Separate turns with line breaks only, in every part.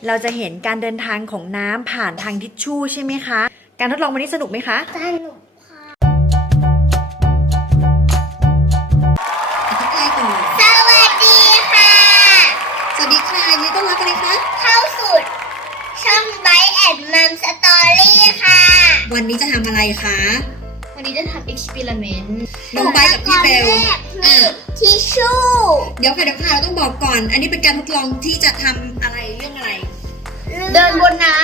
เราจะเห็นการเดินทางของน้ำผ่านทางทิชชู่ใช่ไหมคะ การทดลองวันนี้สนุกไหมคะ
สนุกค่ะ
ทักทายก่อน
สวัสดีค่ะ
สวัสดีค่ะยินดีต้อนรับอะไรคะ
เข้าสู่ช่องไบท์แอนด์มัมสตอรี่ค่ะ
วันนี้จะทำอะไรคะ
วันนี้จะทำเอ็กซ์เพร์เมนต์
น้องไบร์ทกับพี่เบล
ทิชชู่
เดี๋ยวค่ะเราต้องบอกก่อน อันนี้เป็นการทดลองที่จะทำอะไรเรื่องอะไร
เดินบนน้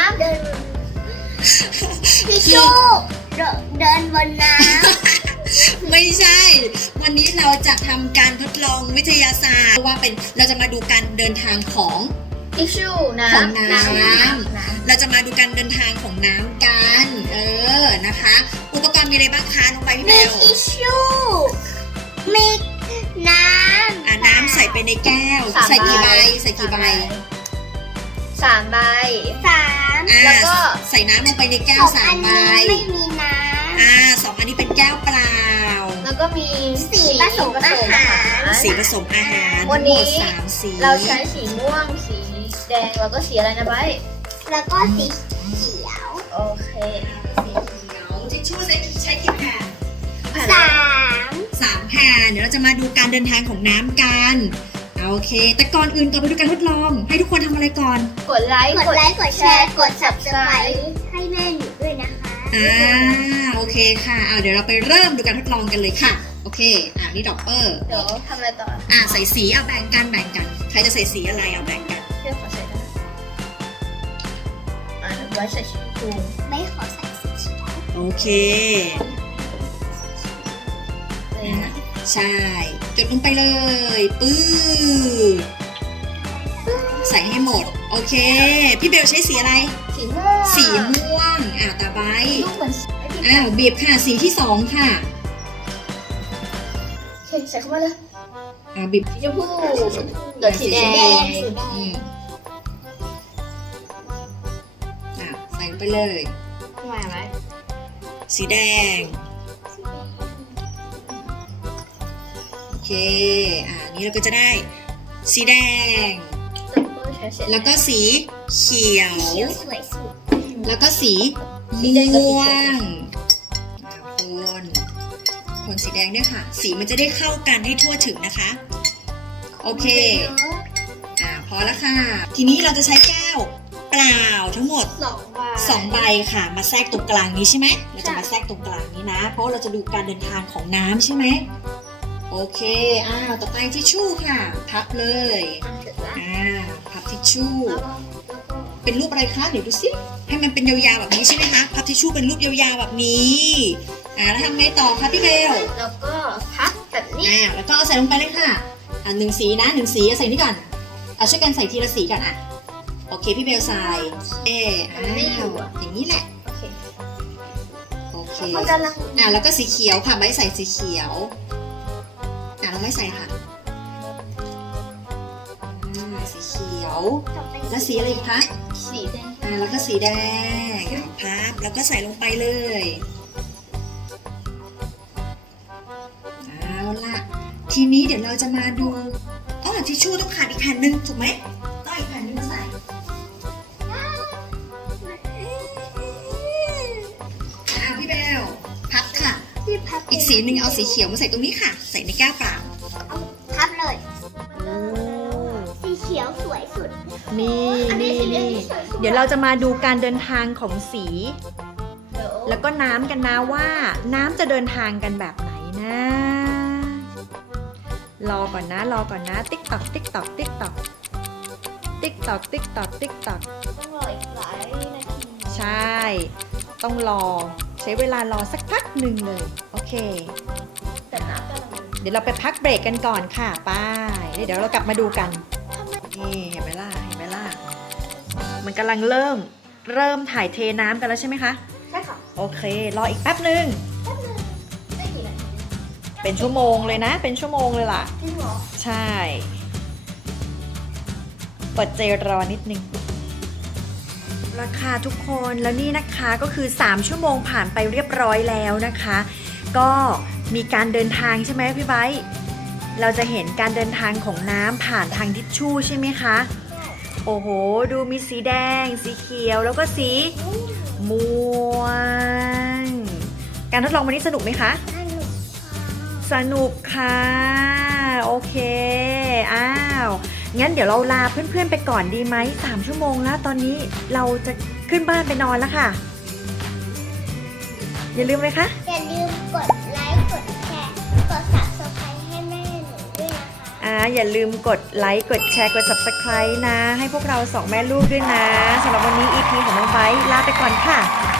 ทิชชู่เดินบนน้
ไม่ใช่ วันนี้เราจะทำการทดลองวิทยาศาสตร์ว่าเป็นเราจะมาดูการเดินทางของ
ำทิชชู่น้
ของน้
ำ
เราจะมาดูการเดินทางของน้ำกันนะคะ อุปกรณ์มีอะไรบ้างคะน้องไบร์ท
ำ
พี่เบ
มี
ล
ทิชชู่มีน้ำ
น้ำใส่ไปในแก้ว ใส่กี่ใบ
สามใบ
สาม
แล้วก็
ใส่น้ำลงไปในแก้ว
สอง
3 ใบ
อันนี้ไม่มีน้ำ
สองอันนี้เป็นแก้วเปล่า
แล้วก็มี
สีผสมอาหาร
สีผสมอาหาร
วันนี้
ทั้งหมด3 สี
เราใช้สีม่วงสีแดงแล้วก็สีอะไรนะไบร์ท
แล้วก็สีเขียว
โอเค
สีเขียวทิชชู่ใช้กี่แผ่น
สาม
3 แผ่นเดี๋ยวเราจะมาดูการเดินทางของน้ำกันโอเค แต่ก่อนอื่นก่อนไปดูการทดลอง ให้ทุกคนทำอะไรก่อน
กดไลค์
กดไลค์ กดแชร์ กด subscribe ให้แม่หนูด้วยนะคะ
โอเคค่ะเดี๋ยวเราไปเริ่มดูการทดลองกันเลยค่ะ โอเคนี่ดอกเปอร์
เดี๋ยวทำอะไรต่อ
ใส่สีเอาแบ่งกันใครจะใส่สีอะไรเอาแบ่งกัน
เพื่อขอใส่ได้ไว้ใส่สีชมพู
ไม่ขอใส่สีเขียว
โอเค
เลยนะ
ใช่จดลงไปเลยปื้อใส่ให้หมดโอเคพี่เบลใช้สีอะไร
สีม่วง
สีม่วงตาใบ
ลูกเหมือนไอ้พี่
บีบค่ะสีที่2ค่ะ
โอเคใส่เข้ามาเลย
บีบ
สีชมพูเดี๋ยวสีแดง
อืมใส่ลงไปเลย
มาไหม
สีแดงโอเคนี้เราก็จะได้สีแดง แล้วก็สีเขียว
เขียวสวยสุด
แล้วก็สีม่วงคนสีแดงด้วยค่ะ สีมันจะได้เข้ากันให้ทั่วถึงนะคะ โอเคพอแล้วค่ะ ทีนี้เราจะใช้แก้วเปล่าทั้งหมด 2 ใบค่ะ มาแทรกตรงกลางนี้ใช่ไหมเราจะมาแทรกตรงกลางนี้นะ เพราะเราจะดูการเดินทางของน้ำใช่ไหมโอเคต่อไปทิชชู่ค่ะ พับเลยพับทิชชู่เป็นรูปอะไรคะเดี๋ยวดูสิให้มันเป็นยาวๆแบบนี้ใช่ไหมคะพับทิชชู่เป็นรูปยาวๆแบบนี้แล้วทำไงต่อคะพี่เบล
แล้วก็พับแบบนี้
แล้วก็เอาใส่ลงไปเลยค่ะ1 สีนะ1 สีใส่นี่ก่อนช่วยกันใส่ทีละสีก่อนโอเคพี่เบลใส่อย่างนี้แหละ
โอเค
โอเค
มันกำลัง
แล้วก็สีเขียวค่ะไม่ใส่สีเขียวเราไม่ใส่ค่ะสีเขียวแล้วสีอะไรอีกคะ
สีแดง
แล้วก็สีแดงพับแล้วก็ใส่ลงไปเลยเอาล่ะทีนี้เดี๋ยวเราจะมาดูทิชชู่ต้องขาดอีกแผ่นหนึ่งถูกไหมต้องอีกแผ่นนึงมาใส่พี่เบลพับค่ะ
พี่พับ
อีกสีหนึ่งเอาสีเขียวมาใส่ตรงนี้ค่ะ ใส่ในแก้วเปล่า
พับเลยสีเขียวสวยสุด
นี่เดี๋ยวเราจะมาดูการเดินทางของสี แล้วก็น้ำกันนะว่าน้ำจะเดินทางกันแบบไหนนะรอก่อนนะติ๊กตอกติ๊กตอกติ๊กตอกติ๊กตอกติ๊กตอกติ๊กตอก
ต้องรออีกหลายนาที
ใช่ต้องรอใช้เวลารอสักพักหนึ่งเลยโอเค
แต่น้ำกำลัง
เดี๋ยวเราไปพักเบรกกันก่อนค่ะป้ายเดี๋ยวเรากลับมาดูกันนี่เห็นไหมล่ะมันกำลังเริ่มถ่ายเทน้ำกันแล้วใช่ไหมคะ
ใช่ค่ะ
โอเครออีกแป๊บหนึ่ง
ไม่กี่นาที
เป็นชั่วโมงเลยนะเป็นชั่วโมงเลยล่ะ
จริงเหรอ
ใช่เปิดใจรอนิดนึงราคาทุกคนแล้วนี่นะคะก็คือ3 ชั่วโมงผ่านไปเรียบร้อยแล้วนะคะ ก็มีการเดินทางใช่ไหมพี่ไบร์ทเราจะเห็นการเดินทางของน้ำผ่านทางทิชชู่ใช่ไหมคะโอ้โห ดูมีสีแดง สีเขียว แล้วก็สีม่วง การทดลองวันนี้สนุกไหมคะ สนุกค่ะ โอเค อ้าว งั้นเดี๋ยวเราลาเพื่อนๆไปก่อนดีไหม3 ชั่วโมงแล้ว ตอนนี้เราจะขึ้นบ้านไปนอนแล้วค่ะ อย่าลืมเลยคะ
อย่าลืมกดไลค์ กดแชร์ กด subscribe ให้แม่หนูด้วยนะคะ
อย่าลืมกดไลค์ กดแชร์ กด subscribe นะ ให้พวกเรา2 แม่ลูกด้วยนะ สำหรับวันนี้ EP ของน้องไบร์ทลาไปก่อนค่ะ